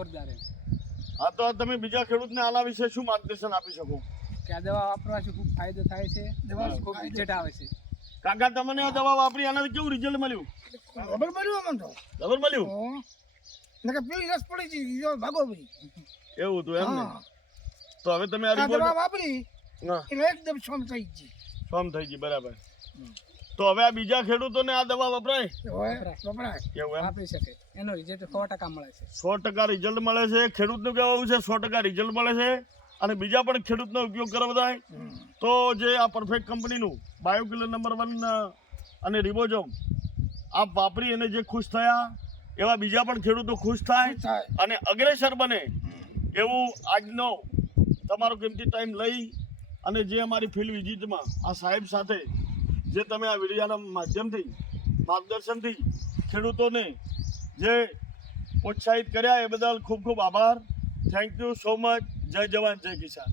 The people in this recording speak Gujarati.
જોરદાર એમ. હા, તો તમે બીજા ખેડૂતને આના વિશે શું માર્ગદર્શન આપી શકો? કે આ દવા વાપરવાથી ખૂબ ફાયદો થાય છે, દવા ખૂબ રિઝલ્ટ આવે છે. કાકા, તમને આ દવા વાપરી આનાથી કેવું રિઝલ્ટ મળ્યું? ખબર મળ્યું અમને તો. ખબર મળ્યું? નકર પેલી રસ પડી ગઈ, જો ભાગો પડી. એવું હતું એમ ને? તો હવે તમે આ આ દવા રિપોર્ટ વાપરી હા એટલે એકદમ સોમ થઈ ગઈ. ફોર્મ થઈ ગઈ, બરાબર. તો હવે આ બીજા ખેડૂતોને આ દવા વપરાય વપરાય. કેવું એમ? વાપરી શકે, એનો રિઝલ્ટ 100% મળે છે. 100% રિઝલ્ટ મળે છે. ખેડૂતનું કહેવું છે 100% રિઝલ્ટ મળે છે અને બીજા પણ ખેડૂતનો ઉપયોગ કરવા બધાય તો જે આ પરફેક્ટ કંપનીનું બાયોકિલર નંબર 1 અને રિબોઝોમ આપ વાપરી અને જે ખુશ થયા એવા બીજા પણ ખેડૂતો ખુશ થાય અને અગ્રેસર બને એવું આજનો તમારો કિંમતી ટાઈમ લઈ અને જે અમારી ફિલ્ડ વિઝિટમાં આ સાહેબ સાથે જે તમે આ વિડીયોના માધ્યમથી માર્ગદર્શનથી ખેડૂતોને જે પ્રોત્સાહિત કર્યા એ બદલ ખૂબ ખૂબ આભાર. Thank you so much. જય જવાન, જય કિસાન.